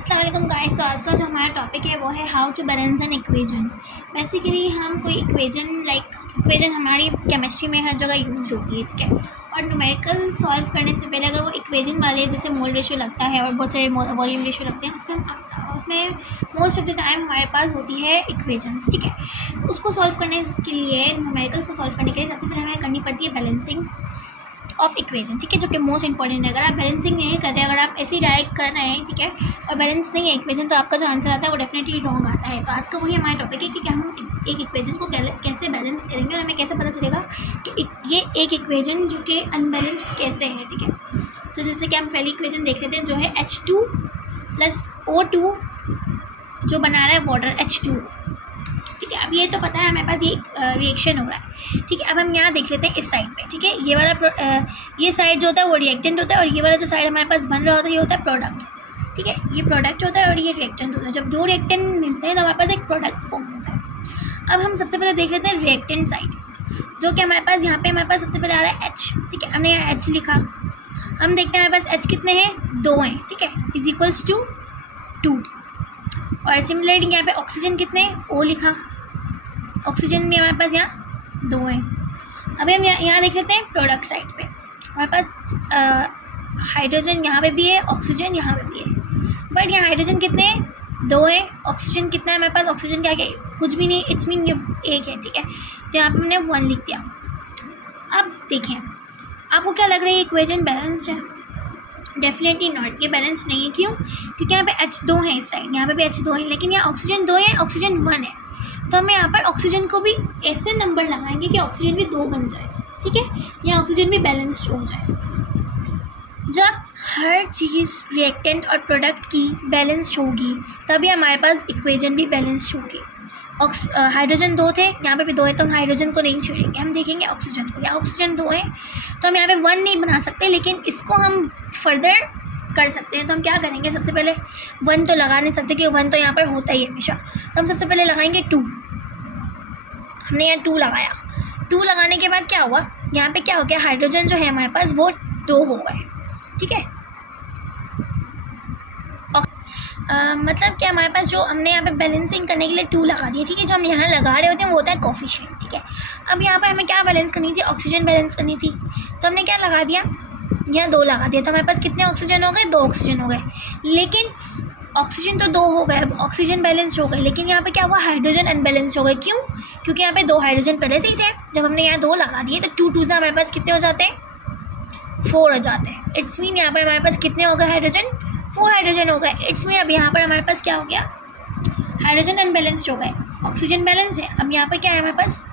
अस्सलाम वालेकुम गाइस। तो आज का जो हमारा टॉपिक है वो है how to balance an equation. Basically हम कोई इक्वेजन हमारी केमिस्ट्री में हर जगह यूज होती है, ठीक है। और न्यूमेरिकल सॉल्व करने से पहले अगर वो इक्वेजन वाले जैसे मोल रेशियो लगता है और बहुत सारे वॉल्यूम रेशियो लगते हैं, उसमें मोस्ट ऑफ द टाइम हमारे पास होती है इक्वेजन्स, ठीक है। उसको सॉल्व करने के लिए, न्यूमेरिकल्स को सॉल्व करने के लिए सबसे पहले हमें करनी पड़ती है बैलेंसिंग ऑफ इक्वेजन, ठीक है, जो कि मोस्ट इंपॉर्टेंट है। अगर आप बैलेंसिंग नहीं कर रहे, अगर आप ऐसे ही डायरेक्ट कर रहे हैं, ठीक है, और बैलेंस नहीं है इक्वेजन, तो आपका जो आंसर आता है वो डेफिनेटली रॉन्ग आता है। तो आज का वही हमारा टॉपिक है कि हम एक इक्वेजन को कैसे बैलेंस करेंगे और हमें कैसे पता चलेगा कि ये एक इक्वेजन जो कि अनबैलेंस कैसे है, ठीक है। तो जैसे कि हम पहली इक्वेजन देख लेते हैं, जो है H2 + O2 जो बना रहा है वाटर H2, ठीक है। अब ये तो पता है हमारे पास ये रिएक्शन हो रहा है, ठीक है। अब हम यहाँ देख लेते हैं इस साइड पे, ठीक है। ये वाला ये साइड जो होता है वो रिएक्टेंट होता है, और ये वाला जो साइड हमारे पास बन रहा होता है ये होता है प्रोडक्ट, ठीक है। ये प्रोडक्ट होता है और ये रिएक्टेंट होता है। जब दो रिएक्टेंट मिलते हैं तो हमारे पास एक प्रोडक्ट फॉर्म होता है। अब हम सबसे पहले देख लेते हैं रिएक्टेंट साइड, जो कि हमारे पास यहाँ पे हमारे पास सबसे पहले आ रहा है H, ठीक है। हमने यहाँ H लिखा। हम देखते हैं हमारे पास H कितने हैं, 2 हैं, ठीक है, = 2। और सिमिलरली यहाँ पे ऑक्सीजन कितने, O लिखा। ऑक्सीजन भी हमारे पास यहाँ 2 हैं। अभी हम यहाँ देख लेते हैं प्रोडक्ट साइड पे, हमारे पास हाइड्रोजन यहाँ पे भी है, ऑक्सीजन यहाँ पे भी है। बट यहाँ हाइड्रोजन कितने हैं, 2 हैं। ऑक्सीजन कितना है हमारे पास, ऑक्सीजन क्या कुछ भी नहीं, इट्स मीन ये 1 है, ठीक है। तो यहाँ पे हमने 1 लिख दिया। अब देखें, आपको क्या लग रहा है ये इक्वेजन बैलेंस्ड है? डेफिनेटली नॉट, ये बैलेंस नहीं है। क्यों? क्योंकि यहाँ पे H2 है इस साइड, यहाँ पे भी H2 है, लेकिन यहाँ ऑक्सीजन 2 है, ऑक्सीजन 1 है। तो हम यहाँ पर ऑक्सीजन को भी ऐसे नंबर लगाएंगे कि ऑक्सीजन भी 2 बन जाए, ठीक है, या ऑक्सीजन भी बैलेंस्ड हो जाए। जब हर चीज़ रिएक्टेंट और प्रोडक्ट की बैलेंस्ड होगी तभी हमारे पास इक्वेजन भी बैलेंस्ड होगी। हाइड्रोजन 2 थे, यहाँ पे भी 2 है, तो हम हाइड्रोजन को नहीं छेड़ेंगे, हम देखेंगे ऑक्सीजन को। यहाँ ऑक्सीजन 2 है तो हम यहाँ पे 1 नहीं बना सकते, लेकिन इसको हम फर्दर कर सकते हैं। तो हम क्या करेंगे, सबसे पहले 1 तो लगा नहीं सकते क्योंकि 1 तो यहाँ पर होता ही है हमेशा। तो हम सबसे पहले लगाएंगे 2। हमने यहाँ 2 लगाया। 2 लगाने के बाद क्या हुआ, यहाँ पे क्या हो गया, हाइड्रोजन जो है हमारे पास वो 2 हो गए, ठीक है। मतलब कि हमारे पास जो हमने यहाँ पे बैलेंसिंग करने के लिए 2 लगा दिया, ठीक है। जो हम यहाँ लगा रहे होते हैं वो होता है कोफिशिएंट, ठीक है। अब यहाँ पर हमें क्या बैलेंस करनी थी, ऑक्सीजन बैलेंस करनी थी। तो हमने क्या लगा दिया, यहाँ 2 लगा दिया। तो हमारे पास कितने ऑक्सीजन हो गए, 2 ऑक्सीजन हो गए। लेकिन ऑक्सीजन तो 2 हो गए, ऑक्सीजन बैलेंस्ड हो गए, लेकिन यहाँ पे क्या हुआ, हाइड्रोजन अनबैलेंस्ड हो गए। क्यों? क्योंकि यहाँ पे 2 हाइड्रोजन पहले से ही थे। जब हमने यहाँ 2 लगा दिए तो 2 2 से हमारे पास कितने हो जाते हैं, 4 हो जाते हैं। इट्स मीन यहाँ पर हमारे पास कितने हो गए हाइड्रोजन, 4 हाइड्रोजन हो गए। इट्स मीन अब यहाँ पर हमारे पास क्या हो गया, हाइड्रोजन अनबैलेंस्ड हो गए, ऑक्सीजन बैलेंस्ड है। अब यहाँ पर क्या है, हमारे पास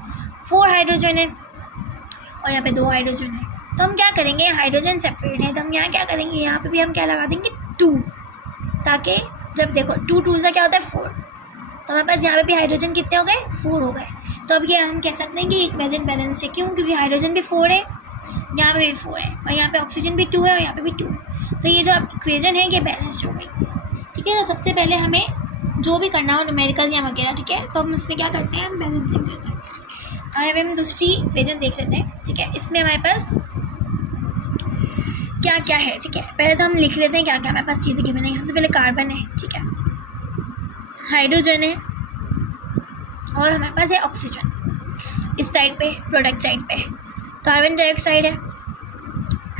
4 हाइड्रोजन है और यहाँ पे 2 हाइड्रोजन है। तो हम क्या करेंगे, हाइड्रोजन सेपरेट है, तो हम यहाँ क्या करेंगे, यहाँ पे भी हम क्या लगा देंगे 2, ताकि जब देखो 2 2 से क्या होता है 4, तो हमारे पास यहाँ पे भी हाइड्रोजन कितने हो गए, 4 हो गए। तो अब ये हम कह सकते हैं कि इक्वेजन बैलेंस है। क्यों? क्योंकि हाइड्रोजन भी 4 है, यहाँ पे भी 4 है, और यहाँ पे ऑक्सीजन भी 2 है और यहाँ पे भी 2 है। तो ये जो इक्वेजन है ये बैलेंस्ड हो गई, ठीक है। तो सबसे पहले हमें जो भी करना हो न्यूमेरिकल्स या वगैरह, ठीक है, तो हम इसमें क्या करते हैं, हम बैलेंसिंग करते हैं। अब हम दूसरी इक्वेजन देख लेते हैं, ठीक है। इसमें हमारे पास क्या क्या है, ठीक है। पहले तो हम लिख लेते हैं क्या क्या हमारे पास चीज़ें गिवन है। सबसे पहले कार्बन है, ठीक है, हाइड्रोजन है, और हमारे पास है ऑक्सीजन इस साइड पे, प्रोडक्ट साइड पे कार्बन डाइऑक्साइड है,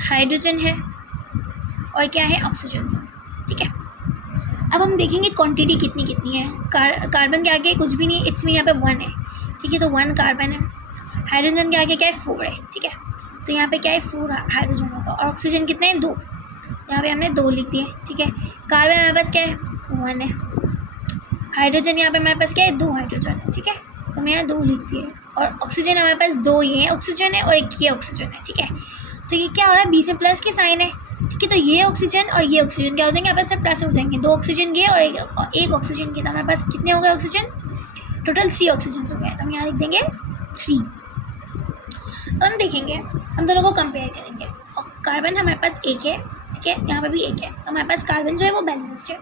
हाइड्रोजन है, और क्या है, ऑक्सीजन, ठीक है। अब हम देखेंगे क्वांटिटी कितनी कितनी है। कार्बन के आगे कुछ भी नहीं, इट्स मीन यहाँ पे 1 है, ठीक है, तो 1 कार्बन है। हाइड्रोजन के आगे क्या है, 4 है, ठीक है, तो यहाँ पे क्या है, 4 हाइड्रोजन होगा। और ऑक्सीजन कितने हैं, 2, यहाँ पे हमने 2 लिख दिए, ठीक है। कार्बन हमारे पास क्या है, 1 है। हाइड्रोजन यहाँ पे हमारे पास क्या है, 2 हाइड्रोजन है, ठीक है, तो हमने यहाँ 2 लिख दिए। और ऑक्सीजन हमारे पास 2 ये ऑक्सीजन है और एक ये ऑक्सीजन है, ठीक है। तो ये क्या हो रहा है, बीच में प्लस की साइन है, ठीक है। तो ये ऑक्सीजन और ये ऑक्सीजन क्या हो जाएंगे, यहाँ पर सब प्लस हो जाएंगे। 2 ऑक्सीजन ये और एक ऑक्सीजन के, तो हमारे पास कितने हो गए ऑक्सीजन, टोटल 3 ऑक्सीजन हो गए। तो हम यहाँ लिख देंगे 3। हम देखेंगे, हम दोनों को कंपेयर करेंगे। और कार्बन हमारे पास 1 है, ठीक है, यहाँ पर भी 1 है, तो हमारे पास कार्बन जो है वो बैलेंस्ड है।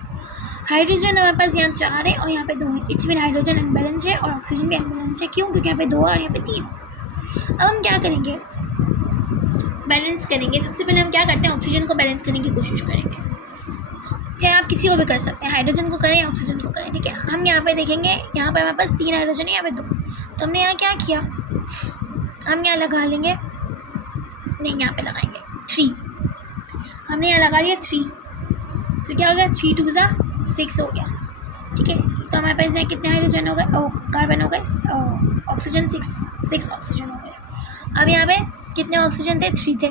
हाइड्रोजन हमारे पास यहाँ 4 है और यहाँ पे 2 है, इट्स मीन हाइड्रोजन अनबैलेंस्ड है और ऑक्सीजन भी अनबैलेंस्ड है। क्यों? क्योंकि यहाँ पे 2 और यहाँ पे 3। अब हम क्या करेंगे, बैलेंस करेंगे। सबसे पहले हम क्या करते हैं, ऑक्सीजन को बैलेंस करने की कोशिश करेंगे। चाहे आप किसी को भी कर सकते हैं, हाइड्रोजन को करें या ऑक्सीजन को करें, ठीक है। हम यहाँ पे देखेंगे, यहाँ पर हमारे पास 3 हाइड्रोजन है, यहाँ पे 2, तो हमने यहाँ क्या किया, हम यहाँ लगा लेंगे, नहीं यहाँ पे लगाएंगे 3, हमने यहाँ लगा लिया 3, तो क्या हो गया 3 2 6 हो गया, ठीक है। तो हमारे पास यहाँ कितने हाइड्रोजन हो गए, कार्बन हो गए, ऑक्सीजन 6 ऑक्सीजन हो गए। अब यहाँ पे कितने ऑक्सीजन थे, 3 थे,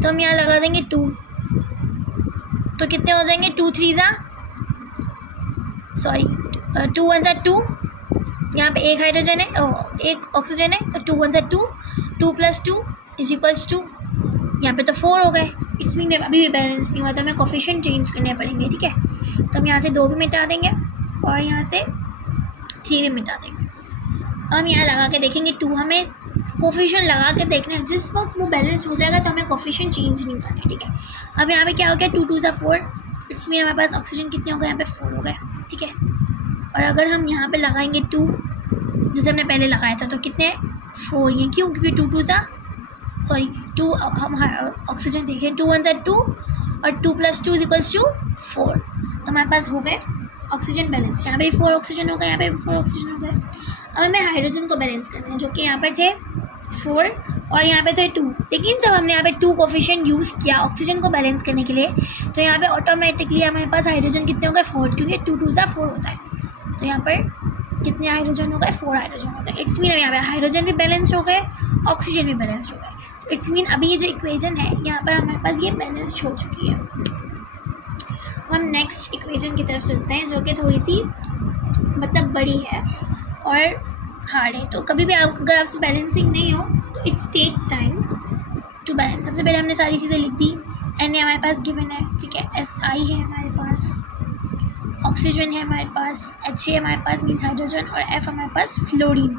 तो हम यहाँ लगा देंगे 2, तो कितने हो जाएंगे 2 3 2 1 2, यहाँ पे एक हाइड्रोजन है, एक ऑक्सीजन है, तो 2 1 2, 2 + 2 = 2, यहाँ पे तो 4 हो गए। इट्स मीन अभी भी बैलेंस नहीं हुआ, तो हमें कोफिशिएंट चेंज करने पड़ेंगे, ठीक है। तो हम यहाँ से 2 भी मिटा देंगे और यहाँ से 3 भी मिटा देंगे। हम यहाँ लगा के देखेंगे 2, हमें कोफिशिएंट लगा के देखना है, जिस वक्त वो बैलेंस हो जाएगा तो हमें कोफिशिएंट चेंज नहीं करना है, ठीक है। अब यहाँ पे क्या हो गया 2 2 4, इट्स मीन हमारे पास ऑक्सीजन कितने हो गए, यहाँ पे 4 हो गए, ठीक है। और अगर हम यहाँ पे लगाएंगे 2, जैसे हमने पहले लगाया था, तो कितने 4 ये, क्यों, क्योंकि 2 हम ऑक्सीजन देखें, 2 1 2 और 2 + 2 = 4, तो हमारे पास हो गए ऑक्सीजन बैलेंस। यहाँ पे 4 ऑक्सीजन हो गए, यहाँ पे 4 ऑक्सीजन हो गए। अब हमें हाइड्रोजन को बैलेंस करना है, जो कि यहाँ पर थे 4 और यहाँ पे थे 2, लेकिन जब हमने यहाँ पे 2 कोफिशिएंट यूज़ किया ऑक्सीजन को बैलेंस करने के लिए, तो यहाँ पे ऑटोमेटिकली हमारे पास हाइड्रोजन कितने हो गए, 4, क्योंकि 2 2 4 होता है। तो यहाँ पर कितने हाइड्रोजन हो गए, 4 हाइड्रोजन हो गए। इट्स मीन यहाँ पे हाइड्रोजन भी बैलेंस हो गए, ऑक्सीजन भी बैलेंस हो गए। तो इट्स मीन अभी ये जो इक्वेजन है यहाँ पर हमारे पास ये बैलेंस हो चुकी है। हम नेक्स्ट इक्वेजन की तरफ चलते हैं, जो कि थोड़ी सी मतलब बड़ी है और हार्ड है। तो कभी भी अगर आपसे बैलेंसिंग नहीं हो तो it's take time to balance. सबसे पहले हमने सारी चीज़ें लिख दी, Na हमारे पास गिवन है, ठीक है, Si है हमारे पास, ऑक्सीजन है हमारे पास, Ha हमारे पास मीन्स हाइड्रोजन, और F हमारे पास फ्लोरीन।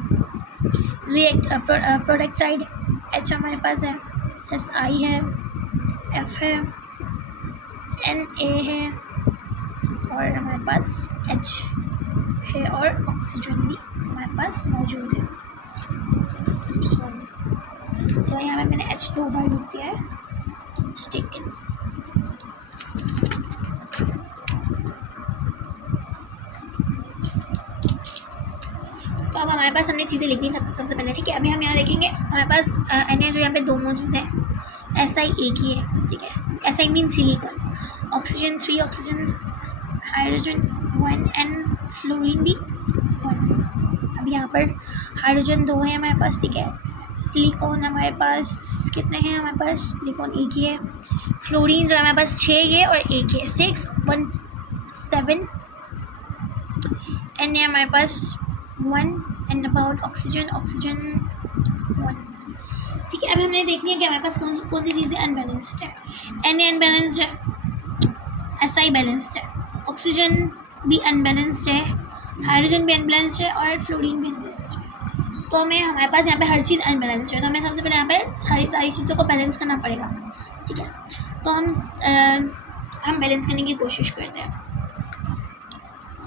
प्रोडक्ट साइड H हमारे पास है, Si है, F है, Na है और हमारे पास H है और ऑक्सीजन भी हमारे पास मौजूद है। सॉरी यहाँ पे मैंने H 2 बार लिख दिया है, मिस्टेकन। तो अब हमारे पास हमने चीज़ें लिख दी सबसे पहले, ठीक है। अभी हम यहाँ देखेंगे हमारे पास Na जो यहाँ पे 2 मौजूद है, Si एक ही है, ठीक है। Si mean silicon, oxygen 3 oxygen, hydrogen 1 and fluorine भी 1। अब यहाँ पर हाइड्रोजन 2 है हमारे पास, ठीक है। सिलिकॉन हमारे पास कितने हैं, हमारे पास सिलिकॉन एक ही है। फ्लोरीन जो है हमारे पास 6 ये और 1 है, 6 1 7। Na हमारे पास 1 एंड अबाउट ऑक्सीजन 1, ठीक है। अब हमने देखनी है कि हमारे पास कौन सी चीज़ें अनबैलेंस्ड है। Na अनबैलेंस्ड है, Si बैलेंस्ड है, ऑक्सीजन भी अनबैलेंस्ड है, हाइड्रोजन भी अनबैलेंस्ड है और फ्लोरीन भी अनबैलेंस्ड है। तो हमारे पास यहाँ पे हर चीज़ अनबैलेंस्ड है, तो हमें सबसे पहले यहाँ पे सारी चीज़ों को बैलेंस करना पड़ेगा, ठीक है। तो हम बैलेंस करने की कोशिश करते हैं।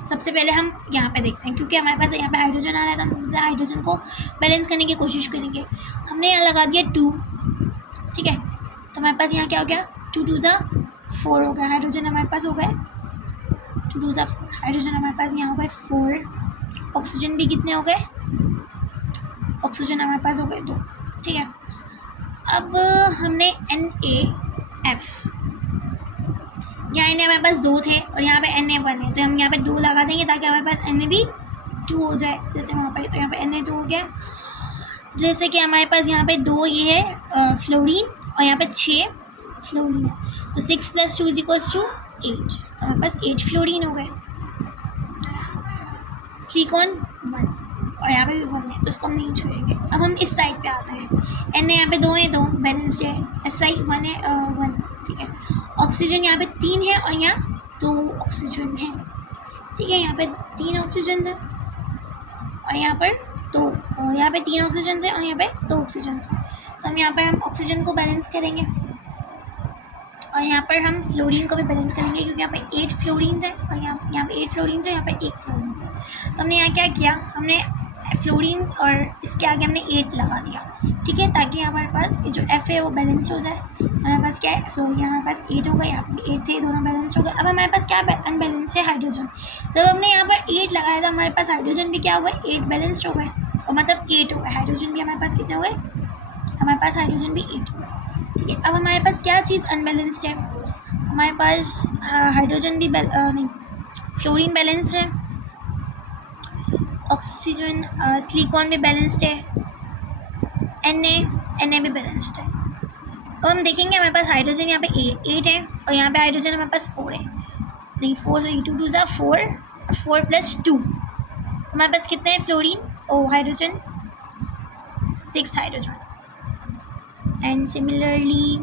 सबसे पहले हम यहाँ पे देखते हैं, क्योंकि हमारे पास यहाँ पे हाइड्रोजन आ रहा है, तो हम सबसे पहले हाइड्रोजन को बैलेंस करने की कोशिश करेंगे। हमने यहाँ लगा दिया 2, ठीक है। तो हमारे पास यहाँ क्या हो गया, 2 2 4 हो गया, हाइड्रोजन हमारे पास हो गए 2 2 4, हाइड्रोजन हमारे पास यहाँ हो गए 4, ऑक्सीजन भी कितने हो गए, ऑक्सीजन हमारे पास हो गए 2, ठीक है। अब हमने NaF, यहाँ Na हमारे पास 2 थे और यहाँ पे Na 1 है, तो हम यहाँ पे 2 लगा देंगे ताकि हमारे पास Na भी 2 हो जाए, जैसे वहाँ पर। तो यहाँ पे Na 2 हो गया, जैसे कि हमारे पास यहाँ पे 2 ये है फ्लोरीन और यहाँ पे 6 फ्लोरीन है, तो 6 + 2 = 8, तो हमारे पास 8 फ्लोरीन हो गए। सिलिकॉन 1 और यहाँ पे भी 1 है, तो उसको हम नहीं छोड़ेंगे। अब हम इस साइड पे आते हैं, Na यहाँ पे 2 है, 2 बैलेंस्ड है, Si 1 है 1, ठीक है। ऑक्सीजन यहाँ पे 3 है और यहाँ 2 ऑक्सीजन है, ठीक है। यहाँ पे 3 ऑक्सीजन है और यहाँ पर 2, यहाँ पे 3 ऑक्सीजन है और यहाँ पे 2 ऑक्सीजन है। तो हम यहाँ पर हम ऑक्सीजन को बैलेंस करेंगे और यहाँ पर हम फ्लोरीन को भी बैलेंस करेंगे, क्योंकि यहाँ पे 8 फ्लोरीन है और यहाँ पे 8 फ्लोरीन है, यहाँ पे 1 फ्लोरीन है। तो हमने यहाँ क्या किया, हमने फ्लोरीन और इसके आगे हमने 8 लगा दिया, ठीक है, ताकि हमारे पास ये जो F है वो बैलेंस हो जाए। हमारे पास क्या है, फ्लोरीन हमारे पास 8 हो गए, यहाँ पर 8 थे, दोनों बैलेंस हो गए। अब हमारे पास क्या अनबैलेंस है, हाइड्रोजन। जब हमने यहाँ पर 8 लगाया था हमारे पास हाइड्रोजन भी क्या हुआ, 8 बैलेंस्ड हो गए, और मतलब 8 हो गए। हाइड्रोजन भी हमारे पास कितने हुए, हमारे पास हाइड्रोजन भी 8 हो गए, ठीक है। अब हमारे पास क्या चीज़ अनबैलेंस्ड है, हमारे पास हाइड्रोजन भी नहीं, फ्लोरीन बैलेंस्ड है, ऑक्सीजन सिलिकॉन भी बैलेंस्ड है, Na भी बैलेंस्ड है। अब हम देखेंगे हमारे पास हाइड्रोजन यहाँ पे 8 है और यहाँ पे हाइड्रोजन हमारे पास 4 है, नहीं 4 सॉरी 2 2 ज़ा 4, 4 + 2 हमारे पास कितने हैं, fluorine hydrogen 6 hydrogen. And similarly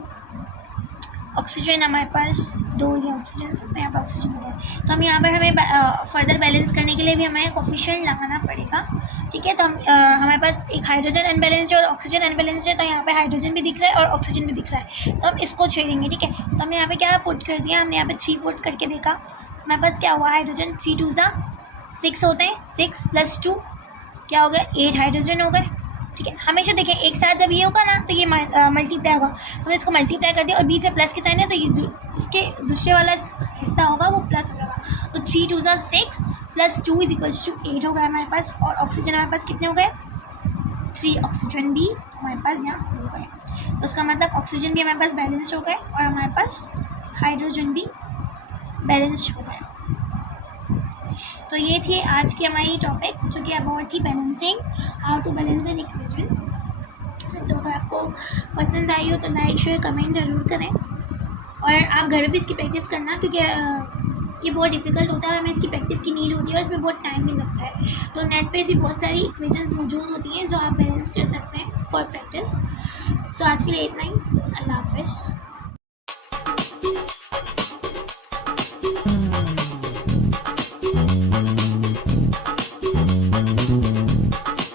oxygen हमारे पास 2 ही ऑक्सीजन सकते हैं, यहाँ पर ऑक्सीजन है। तो हम यहाँ पर हमें फर्दर बैलेंस करने के लिए भी हमें कोफिशिएंट लगाना पड़ेगा, ठीक है। तो हम हमारे पास एक हाइड्रोजन अनबैलेंस्ड है और ऑक्सीजन अनबैलेंस्ड है, तो यहाँ पे हाइड्रोजन भी दिख रहा है और ऑक्सीजन भी दिख रहा है, तो हम इसको छेड़ेंगे, ठीक है। तो हमने यहाँ पे क्या पुट कर दिया, हमने यहाँ पे 3 पुट करके देखा, हमारे पास क्या हुआ, हाइड्रोजन 3 2 ज़ा 6 होते हैं, 6 + 2 क्या हो गया, 8 हाइड्रोजन हो गए, ठीक है। हमेशा देखें एक साथ जब ये होगा ना तो ये मल्टीप्लाई होगा, तो हमने इसको मल्टीप्लाई कर दिया और बीच में प्लस के साइन है, तो ये इसके दूसरे वाला हिस्सा होगा वो प्लस हो जाएगा। तो 3 2 ज़ा 6 + 2 = 8 हो गया हमारे पास। और ऑक्सीजन हमारे पास कितने हो गए, 3 ऑक्सीजन भी हमारे पास यहाँ हो गए। तो उसका मतलब ऑक्सीजन भी हमारे पास बैलेंस्ड हो गए और हमारे पास हाइड्रोजन भी बैलेंस्ड हो गए। तो ये थी आज की हमारी टॉपिक, जो कि अबाउट थी balancing, how to balance an equation. तो अगर आपको पसंद आई हो तो लाइक शेयर कमेंट ज़रूर करें, और आप घर में भी इसकी प्रैक्टिस करना, क्योंकि ये बहुत डिफ़िकल्ट होता है और हमें इसकी प्रैक्टिस की नीड होती है और इसमें बहुत टाइम भी लगता है। तो नेट पे ऐसी बहुत सारी इक्वेशंस मौजूद होती हैं जो आप बैलेंस कर सकते हैं फॉर प्रैक्टिस। सो आज के लिए इतना ही, अल्लाह हाफ़िज़।